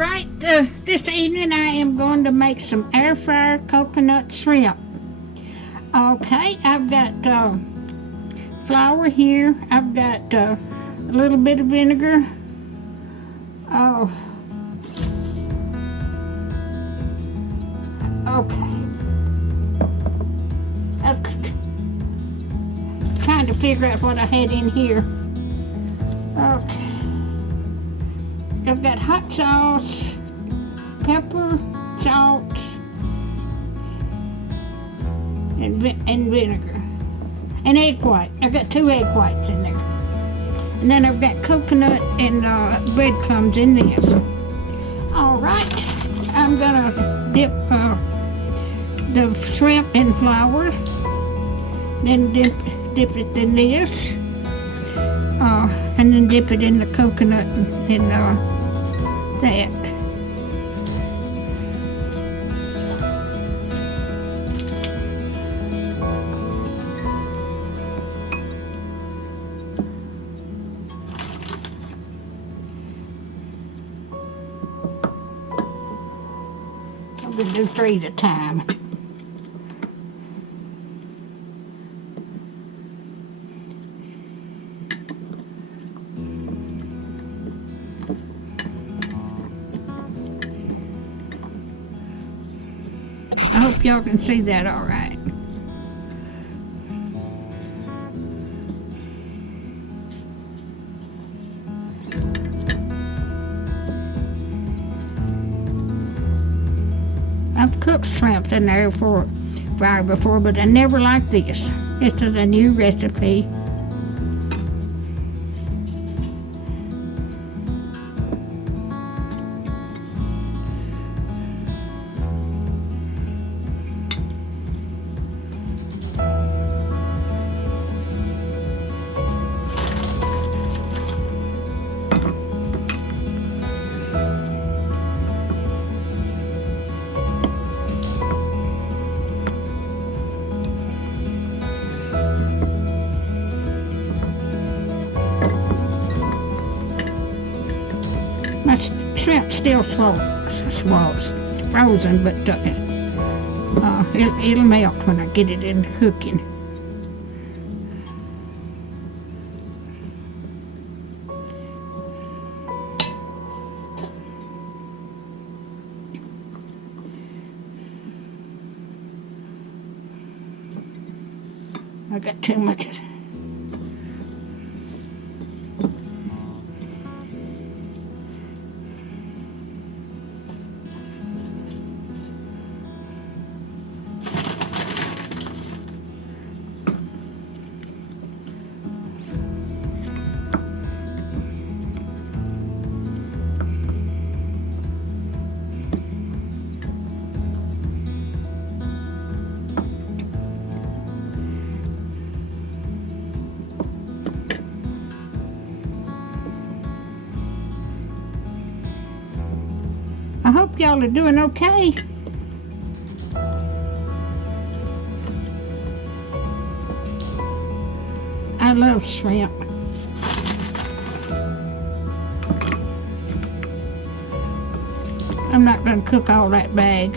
right, this evening I am going to make some air fryer coconut shrimp. Okay, I've got flour here. I've got a little bit of vinegar. Oh, okay. I'm trying to figure out what I had in here. Okay. I've got hot sauce, pepper, salt, and vinegar, and egg white. I've got 2 egg whites in there. And then I've got coconut and breadcrumbs in this. All right, I'm gonna dip the shrimp in flour, then dip it in this, and then dip it in the coconut and that. I'm going to do 3 at a time. I hope y'all can see that all right. I've cooked shrimp in there for fryer before, but I never liked this. This is a new recipe. My shrimp's still frozen, but it'll melt when I get it in cooking. I got too much of it. I hope y'all are doing okay. I love shrimp. I'm not going to cook all that bag.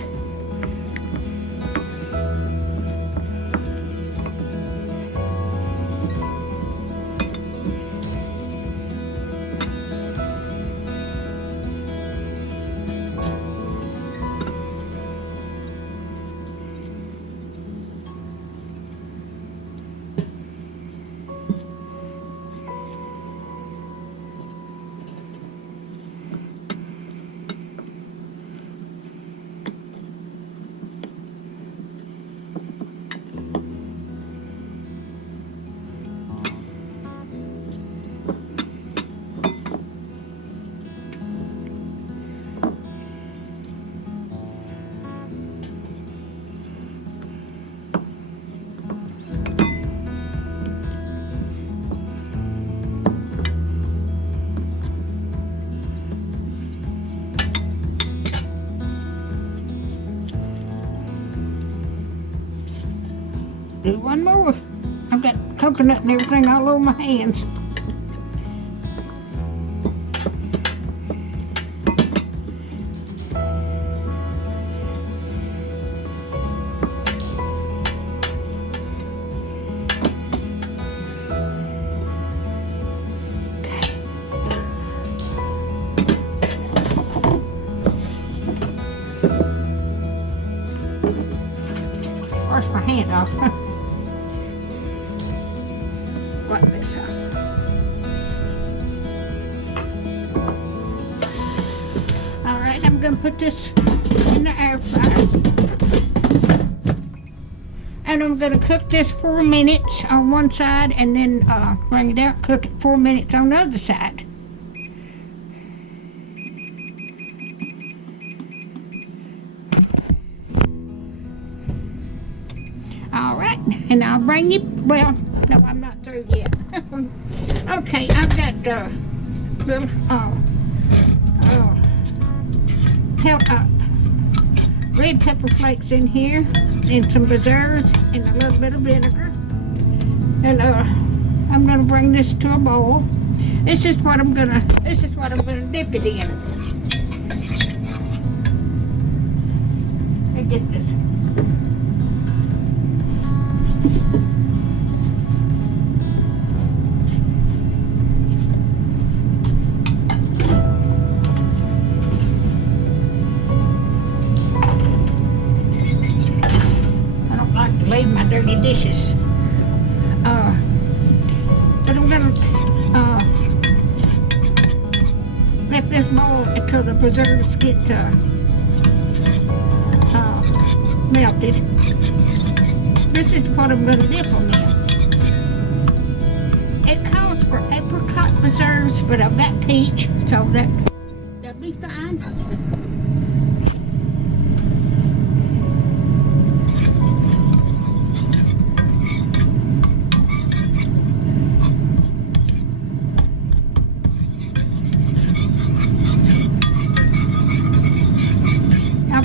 Do one more. I've got coconut and everything all over my hands. wipe this off. All right, I'm gonna put this in the air fryer. And I'm gonna cook this 4 minutes on one side and then bring it out, cook it 4 minutes on the other side. All right, and I'll bring you, well, no, I'm not through yet. Okay, I've got little red pepper flakes in here, and some preserves, and a little bit of vinegar. And I'm gonna bring this to a boil. This is what I'm gonna dip it in. Let me get this. Leave my dirty dishes. But I'm gonna let this boil until the preserves get melted. This is what I'm gonna dip them in. It calls for apricot preserves, but I've got peach, so that'll be fine.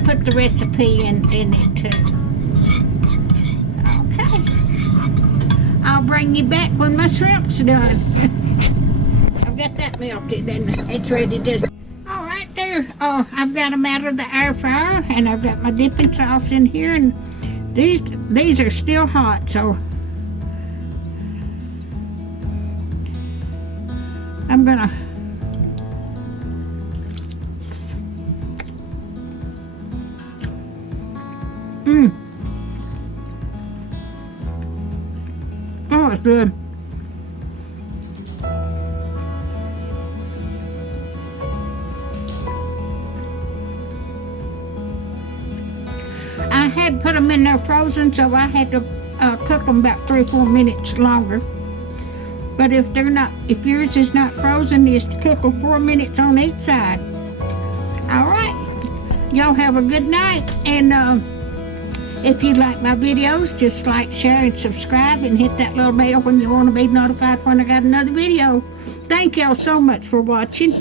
Put the recipe in it too. Okay. I'll bring you back when my shrimp's done. I've got that melted and it's ready to. All right there. Oh, I've got them out of the air fryer and I've got my dipping sauce in here, and these are still hot, so I'm gonna. Oh, it's good. I had put them in there frozen, so I had to cook them about 3 or 4 minutes longer. But if yours is not frozen, just cook them 4 minutes on each side. All right. Y'all have a good night, and if you like my videos, just like, share, and subscribe, and hit that little bell when you want to be notified when I got another video. Thank y'all so much for watching.